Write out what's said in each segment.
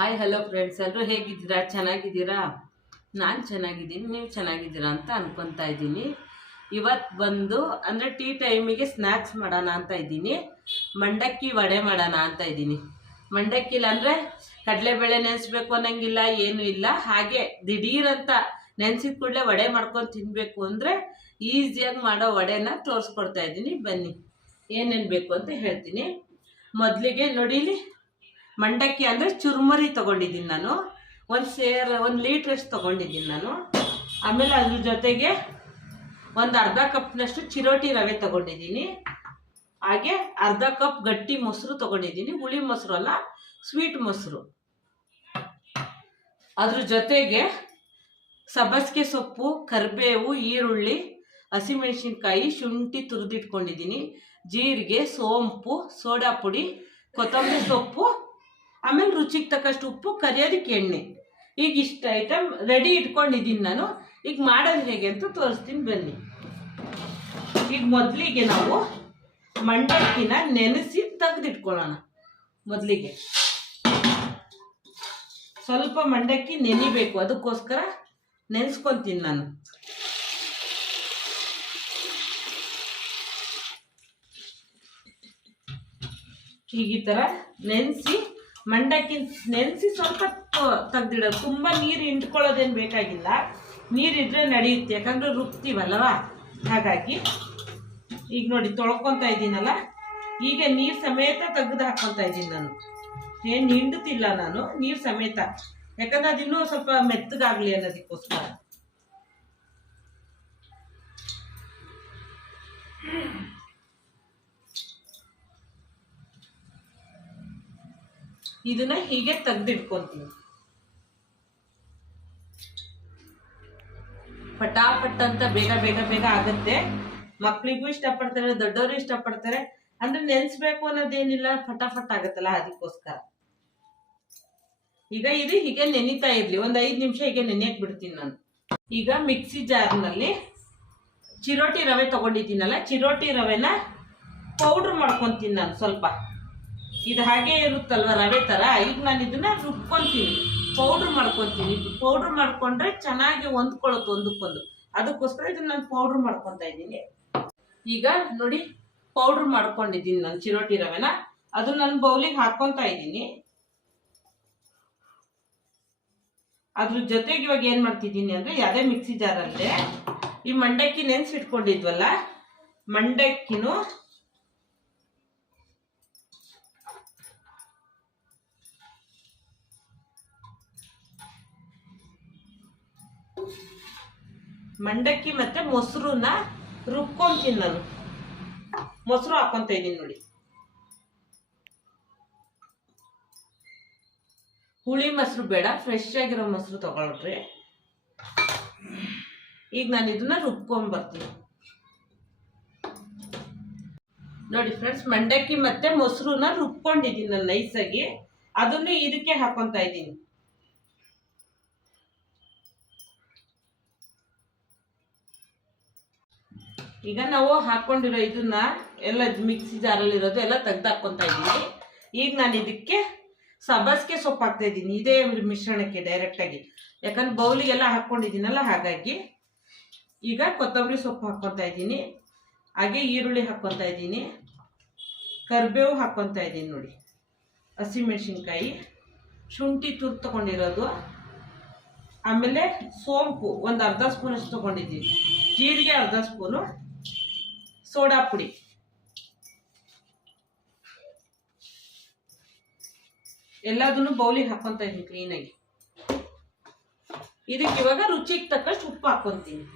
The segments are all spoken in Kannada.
ಹಾಯ್ ಹಲೋ ಫ್ರೆಂಡ್ಸ್, ಎಲ್ಲರೂ ಹೇಗಿದ್ದೀರಾ? ಚೆನ್ನಾಗಿದ್ದೀರಾ? ನಾನು ಚೆನ್ನಾಗಿದ್ದೀನಿ, ನೀವು ಚೆನ್ನಾಗಿದ್ದೀರಾ ಅಂತ ಅನ್ಕೊತಾ ಇದ್ದೀನಿ. ಇವತ್ತು ಬಂದು ಅಂದರೆ ಟೀ ಟೈಮಿಗೆ ಸ್ನ್ಯಾಕ್ಸ್ ಮಾಡೋಣ ಅಂತ ಇದ್ದೀನಿ. ಮಂಡಕ್ಕಿ ವಡೆ ಮಾಡೋಣ ಅಂತ ಇದ್ದೀನಿ. ಮಂಡಕ್ಕಿಲ್ಲ ಅಂದರೆ ಕಡಲೆಬೇಳೆ ನೆನೆಸ್ಬೇಕು ಅನ್ನೋಂಗಿಲ್ಲ, ಏನೂ ಇಲ್ಲ. ಹಾಗೆ ದಿಢೀರಂತ ನೆನೆಸಿದ ಕೂಡಲೇ ವಡೆ ಮಾಡ್ಕೊಂಡು ತಿನ್ನಬೇಕು ಅಂದರೆ ಈಸಿಯಾಗಿ ಮಾಡೋ ವಡೆನ ತೋರಿಸ್ಕೊಡ್ತಾ ಇದ್ದೀನಿ. ಬನ್ನಿ, ಏನೇನು ಬೇಕು ಅಂತ ಹೇಳ್ತೀನಿ. ಮೊದಲಿಗೆ ನೋಡಿ, ಇಲ್ಲಿ ಮಂಡಕ್ಕಿ ಅಂದರೆ ಚುರುಮುರಿ ತೊಗೊಂಡಿದ್ದೀನಿ ನಾನು. ಒಂದು ಲೀಟ್ರಷ್ಟು ತೊಗೊಂಡಿದ್ದೀನಿ ನಾನು. ಆಮೇಲೆ ಅದ್ರ ಜೊತೆಗೆ ಒಂದು ಅರ್ಧ ಕಪ್ನಷ್ಟು ಚಿರೋಟಿ ರವೆ ತೊಗೊಂಡಿದ್ದೀನಿ. ಹಾಗೆ ಅರ್ಧ ಕಪ್ ಗಟ್ಟಿ ಮೊಸರು ತೊಗೊಂಡಿದ್ದೀನಿ. ಹುಳಿ ಮೊಸರು ಅಲ್ಲ, ಸ್ವೀಟ್ ಮೊಸರು. ಅದ್ರ ಜೊತೆಗೆ ಸಬ್ಬಸಿಗೆ ಸೊಪ್ಪು, ಕರಿಬೇವು, ಈರುಳ್ಳಿ, ಹಸಿಮೆಣಸಿನ್ಕಾಯಿ, ಶುಂಠಿ ತುರಿದಿಟ್ಕೊಂಡಿದ್ದೀನಿ, ಜೀರಿಗೆ, ಸೋಂಪು, ಸೋಡಾ ಪುಡಿ, ಕೊತ್ತಂಬರಿ ಸೊಪ್ಪು, ಆಮೇಲೆ ರುಚಿಗೆ ತಕ್ಕಷ್ಟು ಉಪ್ಪು, ಕರಿಯೋದಕ್ಕೆ ಎಣ್ಣೆ. ಈಗ ಇಷ್ಟು ಐಟಮ್ ರೆಡಿ ಇಟ್ಕೊಂಡಿದ್ದೀನಿ ನಾನು. ಈಗ ಮಾಡೋದು ಹೇಗೆ ಅಂತ ತೋರಿಸ್ತೀನಿ, ಬನ್ನಿ. ಈಗ ಮೊದಲಿಗೆ ನಾವು ಮಂಡಕ್ಕಿನ ನೆನೆಸಿ ತೆಗೆದಿಟ್ಕೊಳ್ಳೋಣ. ಮೊದಲಿಗೆ ಸ್ವಲ್ಪ ಮಂಡಕ್ಕಿ ನೆನಿಬೇಕು, ಅದಕ್ಕೋಸ್ಕರ ನೆನೆಸ್ಕೊತೀನಿ ನಾನು. ಈಗ ಈ ಥರ ನೆನೆಸಿ ಮಂಡಕ್ಕಿ ನೆನೆಸಿ ಸ್ವಲ್ಪ ತೆಗ್ದಿಡೋದು. ತುಂಬ ನೀರು ಇಂಟ್ಕೊಳ್ಳೋದೇನು ಬೇಕಾಗಿಲ್ಲ, ನೀರಿದ್ರೆ ನಡೆಯುತ್ತೆ, ಯಾಕಂದರೆ ರುಬ್ತೀವಲ್ಲವ. ಹಾಗಾಗಿ ಈಗ ನೋಡಿ ತೊಳ್ಕೊತಾ ಇದ್ದೀನಲ್ಲ, ಈಗ ನೀರು ಸಮೇತ ತೆಗೆದು ಹಾಕ್ಕೊತಾ ಇದ್ದೀನಿ ನಾನು. ಏನು ಹಿಂಡುತ್ತಿಲ್ಲ ನಾನು, ನೀರು ಸಮೇತ, ಯಾಕಂದ್ರೆ ಅದಿನ್ನೂ ಸ್ವಲ್ಪ ಮೆತ್ತಗಾಗಲಿ ಅನ್ನೋದಕ್ಕೋಸ್ಕರ. ಇದನ್ನ ಹೀಗೆ ತೆಗ್ದಿಟ್ಕೊಂತೀನಿ. ಫಟಾಫಟ್ ಅಂತ ಬೇಗ ಬೇಗ ಬೇಗ ಆಗುತ್ತೆ. ಮಕ್ಕಳಿಗೂ ಇಷ್ಟಪಡ್ತಾರೆ, ದೊಡ್ಡವರು ಇಷ್ಟಪಡ್ತಾರೆ. ಅಂದ್ರೆ ನೆನೆಸ್ಬೇಕು ಅನ್ನೋದೇನಿಲ್ಲ, ಫಟಾಫಟ್ ಆಗುತ್ತಲ್ಲ, ಅದಕ್ಕೋಸ್ಕರ. ಈಗ ಇದು ಹೀಗೆ ನೆನಿತಾ ಇರ್ಲಿ, ಒಂದು 5 ನಿಮಿಷ ಹೀಗೆ ನೆನೆಯಕ್ಕೆ ಬಿಡ್ತೀನಿ ನಾನು. ಈಗ ಮಿಕ್ಸಿ ಜಾರ್ನಲ್ಲಿ ಚಿರೋಟಿ ರವೆ ತಗೊಂಡಿದ್ದೀನಲ್ಲ, ಚಿರೋಟಿ ರವೆನ ಪೌಡ್ರ್ ಮಾಡ್ಕೊತೀನಿ ನಾನು ಸ್ವಲ್ಪ. ಇದು ಹಾಗೆ ಇರುತ್ತಲ್ವ ರವೆ ಥರ. ಈಗ ನಾನು ಇದನ್ನ ರುಬ್ಕೊತೀನಿ, ಪೌಡ್ರ್ ಮಾಡ್ಕೊತೀನಿ. ಪೌಡ್ರ್ ಮಾಡ್ಕೊಂಡ್ರೆ ಚೆನ್ನಾಗಿ ಹೊಂದ್ಕೊಳ್ಳುತ್ತೆ ಒಂದಕ್ಕೊಂದು, ಅದಕ್ಕೋಸ್ಕರ ಇದನ್ನ ನಾನು ಪೌಡ್ರ್ ಮಾಡ್ಕೊತಾ ಇದ್ದೀನಿ. ಈಗ ನೋಡಿ, ಪೌಡ್ರ್ ಮಾಡ್ಕೊಂಡಿದ್ದೀನಿ ನಾನು ಚಿರೋಟಿ ರವೆನ. ಅದು ನನ್ನ ಬೌಲಿಗೆ ಹಾಕ್ಕೊತಾ ಇದ್ದೀನಿ. ಅದ್ರ ಜೊತೆಗೆ ಇವಾಗ ಏನು ಮಾಡ್ತಿದ್ದೀನಿ ಅಂದರೆ, ಯಾವುದೇ ಮಿಕ್ಸಿ ಜಾರಲ್ಲೇ ಈ ಮಂಡಕ್ಕಿ ನೆನೆಸಿಟ್ಕೊಂಡಿದ್ವಲ್ಲ, ಮಂಡಕ್ಕಿನೂ ಮಂಡಕ್ಕಿ ಮತ್ತೆ ಮೊಸರನ್ನ ರುಬ್ಕೊಂತೀನಿ ನಾನು. ಮೊಸರು ಹಾಕೊಂತ ಇದ್ದೀನಿ ನೋಡಿ. ಹುಳಿ ಮೊಸರು ಬೇಡ, ಫ್ರೆಶ್ ಆಗಿರೋ ಮೊಸರು ತಗೊಳ್ರಿ. ಈಗ ನಾನು ಇದನ್ನ ರುಬ್ಕೊಂಡ್ಬರ್ತೀನಿ. ನೋಡಿ ಫ್ರೆಂಡ್ಸ್, ಮಂಡಕ್ಕಿ ಮತ್ತೆ ಮೊಸರನ್ನ ರುಬ್ಕೊಂಡಿದ್ದೀನಿ ನಾನು ನೈಸಾಗಿ. ಅದನ್ನು ಇದಕ್ಕೆ ಹಾಕೊಂತ ಇದ್ದೀನಿ. ಈಗ ನಾವು ಹಾಕೊಂಡಿರೋ ಇದನ್ನ ಎಲ್ಲ ಮಿಕ್ಸಿ ಜಾರಲ್ಲಿ ಇರೋದು ಎಲ್ಲ ತೆಗ್ದು ಹಾಕೊಂತ ಇದ್ದೀನಿ. ಈಗ ನಾನು ಇದಕ್ಕೆ ಸಬ್ಬಸಿಗೆ ಸೊಪ್ಪು ಹಾಕ್ತಾ ಇದ್ದೀನಿ, ಇದೇ ಮಿಶ್ರಣಕ್ಕೆ ಡೈರೆಕ್ಟಾಗಿ, ಯಾಕಂದ್ರೆ ಬೌಲಿಗೆಲ್ಲ ಹಾಕ್ಕೊಂಡಿದ್ದೀನಲ್ಲ, ಹಾಗಾಗಿ. ಈಗ ಕೊತ್ತಂಬರಿ ಸೊಪ್ಪು ಹಾಕ್ಕೊತಾ ಇದ್ದೀನಿ, ಹಾಗೆ ಈರುಳ್ಳಿ ಹಾಕ್ಕೊತಾ ಇದ್ದೀನಿ, ಕರಿಬೇವು ಹಾಕ್ಕೊತಾ ಇದ್ದೀನಿ ನೋಡಿ, ಹಸಿಮೆಣಸಿನ್ಕಾಯಿ, ಶುಂಠಿ ತುರ್ದು ತಗೊಂಡಿರೋದು, ಆಮೇಲೆ ಸೋಂಪು ಒಂದು ಅರ್ಧ ಸ್ಪೂನಷ್ಟು ತೊಗೊಂಡಿದ್ದೀನಿ, ಜೀರಿಗೆ ಅರ್ಧ ಸ್ಪೂನು, ಸೋಡಾ ಪುಡಿ. ಎಲ್ಲದನ್ನು ಬೌಲಿಗೆ ಹಾಕೊಂತ ಇದ್ದೀನಿ ಕ್ಲೀನಾಗಿ. ಇದಕ್ಕೆ ಇವಾಗ ರುಚಿಗೆ ತಕ್ಕಷ್ಟು ಉಪ್ಪು ಹಾಕೊಂತೀನಿ.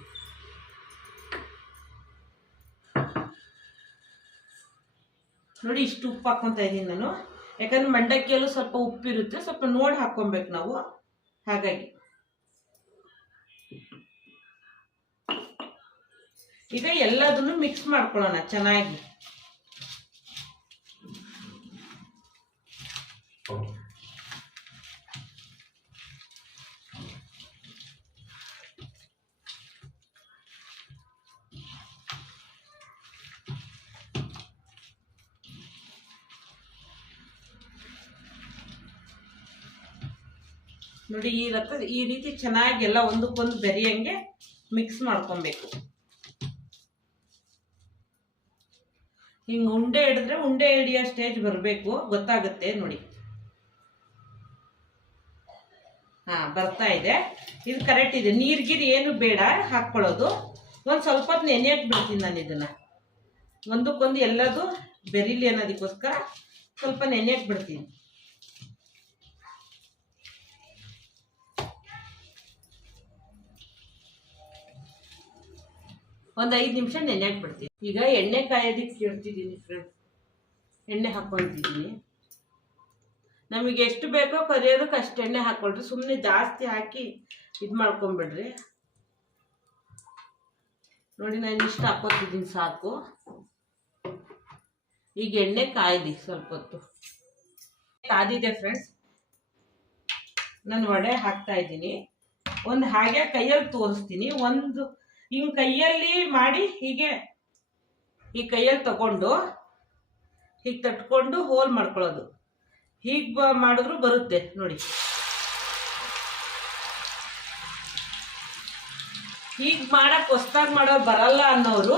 ನೋಡಿ, ಇಷ್ಟು ಉಪ್ಪು ಹಾಕೊಂತ ಇದ್ದೀನಿ ನಾನು, ಯಾಕಂದ್ರೆ ಮಂಡಕ್ಕಿಯಲ್ಲೂ ಸ್ವಲ್ಪ ಉಪ್ಪಿರುತ್ತೆ, ಸ್ವಲ್ಪ ನೋಡಿ ಹಾಕ್ಕೊಬೇಕು ನಾವು, ಹಾಗಾಗಿ. ಈಗ ಎಲ್ಲದನ್ನು ಮಿಕ್ಸ್ ಮಾಡ್ಕೊಳ್ಳೋಣ ಚೆನ್ನಾಗಿ. ನೋಡಿ ಈ ರೀತಿ ಚೆನ್ನಾಗಿ ಎಲ್ಲ ಒಂದಕ್ಕೊಂದು ಬೆರೆಯಂಗೆ ಮಿಕ್ಸ್ ಮಾಡ್ಕೊಬೇಕು. ಹಿಂಗೆ ಉಂಡೆ ಹಿಡಿದ್ರೆ ಉಂಡೆ ಹಿಡಿಯೋ ಸ್ಟೇಜ್ ಬರಬೇಕು, ಗೊತ್ತಾಗುತ್ತೆ ನೋಡಿ. ಬರ್ತಾ ಇದೆ. ಇದು ಕರೆಕ್ಟ್ ಇದೆ. ನೀರ್ಗಿರಿ ಏನು ಬೇಡ ಹಾಕ್ಕೊಳ್ಳೋದು. ಒಂದು ಸ್ವಲ್ಪ ಹೊತ್ತು ನೆನೆಯಕ್ಕೆ ಬಿಡ್ತೀನಿ ನಾನು ಇದನ್ನು. ಒಂದಕ್ಕೊಂದು ಎಲ್ಲದು ಬೆರಿಲಿ ಅನ್ನೋದಕ್ಕೋಸ್ಕರ ಸ್ವಲ್ಪ ನೆನೆಯಕ್ಕೆ ಬಿಡ್ತೀನಿ. ಒಂದು 5 ನಿಮಿಷ ನೆನೆಯಕ್ಕೆ ಬಿಡ್ತೀನಿ. ಈಗ ಎಣ್ಣೆ ಕಾಯೋದಕ್ಕೆ ಇಡ್ತಿದ್ದೀನಿ ಫ್ರೆಂಡ್ಸ್. ಎಣ್ಣೆ ಹಾಕ್ಕೊಳ್ತಿದ್ದೀನಿ. ನಮಗೆ ಎಷ್ಟು ಬೇಕೋ ಕರಿಯೋದಕ್ಕೆ ಅಷ್ಟು ಎಣ್ಣೆ ಹಾಕ್ಕೊಳ್ರಿ. ಸುಮ್ಮನೆ ಜಾಸ್ತಿ ಹಾಕಿ ಇದು ಮಾಡ್ಕೊಂಬಿಡ್ರಿ. ನೋಡಿ ನಾನು ಇಷ್ಟು ಹಾಕ್ಕೊತಿದ್ದೀನಿ ಸಾಕು. ಈಗ ಎಣ್ಣೆ ಕಾಯ್ದಿ ಸ್ವಲ್ಪ ಹೊತ್ತು. ಕಾದಿದೆ ಫ್ರೆಂಡ್ಸ್. ನಾನು ವಡೆ ಹಾಕ್ತಾ ಇದ್ದೀನಿ. ಒಂದು ಹಾಗೆ ಕೈಯಲ್ಲಿ ತೋರಿಸ್ತೀನಿ. ಒಂದು ಹಿಂಗೆ ಕೈಯಲ್ಲಿ ಮಾಡಿ ಹೀಗೆ ಈ ಕೈಯಲ್ಲಿ ತಗೊಂಡು ಹೀಗೆ ತಟ್ಕೊಂಡು ಹೋಲ್ ಮಾಡ್ಕೊಳ್ಳೋದು. ಹೀಗೆ ಮಾಡಿದ್ರು ಬರುತ್ತೆ ನೋಡಿ. ಹೀಗೆ ಮಾಡಕ್ಕೆ ಹೊಸ್ದಾಗಿ ಮಾಡೋರು ಬರಲ್ಲ ಅನ್ನೋರು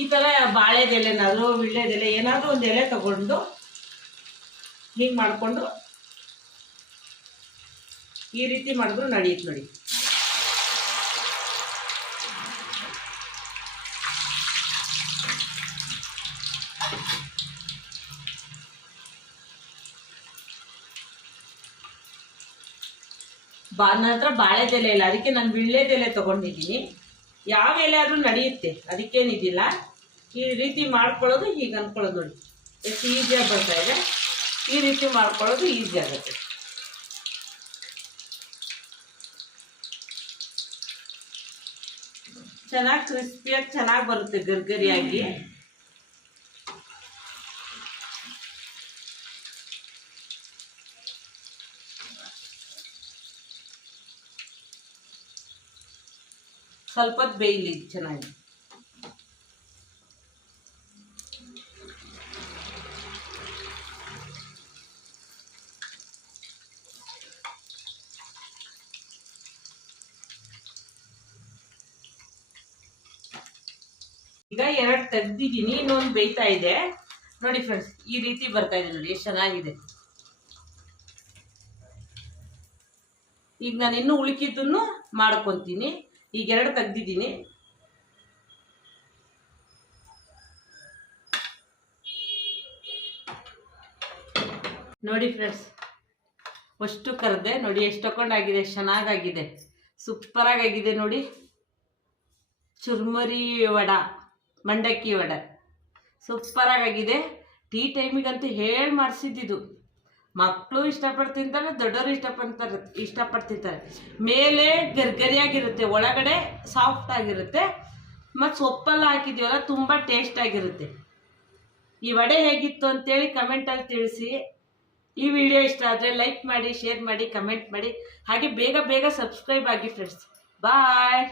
ಈ ಥರ ಬಾಳೆದೆಲೆನಾದರೂ ವಿಳ್ಳೆದೆಲೆ ಏನಾದರೂ ಒಂದು ಎಲೆ ತಗೊಂಡು ಹೀಗೆ ಮಾಡಿಕೊಂಡು ಈ ರೀತಿ ಮಾಡಿದ್ರು ನಡೆಯುತ್ತೆ ನೋಡಿ. ನನ್ನ ಹತ್ರ ಬಾಳೆದೆಲೆ ಇಲ್ಲ, ಅದಕ್ಕೆ ನಾನು ವಿಳ್ಳೆದೆಲೆ ತೊಗೊಂಡಿದ್ದೀನಿ. ಯಾವ ಎಲೆ ಆದರೂ ನಡೆಯುತ್ತೆ, ಅದಕ್ಕೇನಿದಿಲ್ಲ. ಈ ರೀತಿ ಮಾಡ್ಕೊಳ್ಳೋದು ಹೀಗೆ ಅಂದ್ಕೊಳ್ಳೋದು ನೋಡಿ ಎಷ್ಟು ಈಸಿಯಾಗಿ ಬರ್ತಾ ಇದೆ. ಈ ರೀತಿ ಮಾಡ್ಕೊಳ್ಳೋದು ಈಸಿ ಆಗುತ್ತೆ. ಚೆನ್ನಾಗಿ ಕ್ರಿಸ್ಪಿಯಾಗಿ ಚೆನ್ನಾಗಿ ಬರುತ್ತೆ, ಗರ್ಗರಿಯಾಗಿ. ಸ್ವಲ್ಪ ಹೊತ್ತು ಬೇಯಲಿ ಚೆನ್ನಾಗಿ. ಈಗ 2 ತೆಗ್ದಿದ್ದೀನಿ, ಇನ್ನೊಂದು ಬೇಯ್ತಾ ಇದೆ ನೋಡಿ ಫ್ರೆಂಡ್ಸ್. ಈ ರೀತಿ ಬರ್ತಾ ಇದೆ ನೋಡಿ, ಎಷ್ಟು ಚೆನ್ನಾಗಿದೆ. ಈಗ ನಾನು ಇನ್ನೂ ಉಳಿಕಿದ್ದನ್ನು ಮಾಡ್ಕೊತೀನಿ. ಈಗ 2 ತೆಗ್ದಿದ್ದೀನಿ. ನೋಡಿ ಫ್ರೆಂಡ್ಸ್, ಅಷ್ಟು ಕರೆದೆ ನೋಡಿ, ಎಷ್ಟು ತಗೊಂಡಾಗಿದೆ, ಚೆನ್ನಾಗಾಗಿದೆ, ಸೂಪರಾಗಿದೆ ನೋಡಿ. ಚುರ್ಮರಿ ವಡೆ, ಮಂಡಕ್ಕಿ ವಡೆ ಸೂಪರಾಗಿದೆ. ಟೀ ಟೈಮಿಗಂತೂ ಹೇಳಿ ಮಾಡಿಸಿದ್ದು. ಮಕ್ಕಳು ಇಷ್ಟಪಟ್ಟು ತಿಂತಾರೆ, ದೊಡ್ಡವರು ಇಷ್ಟಪಟ್ಟು ತಿಂತಾರೆ. ಮೇಲೆ ಗರ್ಗರಿಯಾಗಿರುತ್ತೆ, ಒಳಗಡೆ ಸಾಫ್ಟ್ ಆಗಿರುತ್ತೆ. ಮತ್ತು ಸೊಪ್ಪೆಲ್ಲ ಹಾಕಿದ್ದೀವಲ್ಲ, ತುಂಬ ಟೇಸ್ಟಾಗಿರುತ್ತೆ. ಈ ವಡೆ ಹೇಗಿತ್ತು ಅಂತೇಳಿ ಕಮೆಂಟಲ್ಲಿ ತಿಳಿಸಿ. ಈ ವಿಡಿಯೋ ಇಷ್ಟ ಆದರೆ ಲೈಕ್ ಮಾಡಿ, ಶೇರ್ ಮಾಡಿ, ಕಮೆಂಟ್ ಮಾಡಿ. ಹಾಗೆ ಬೇಗ ಬೇಗ ಸಬ್ಸ್ಕ್ರೈಬ್ ಆಗಿ ಫ್ರೆಂಡ್ಸ್. ಬಾಯ್.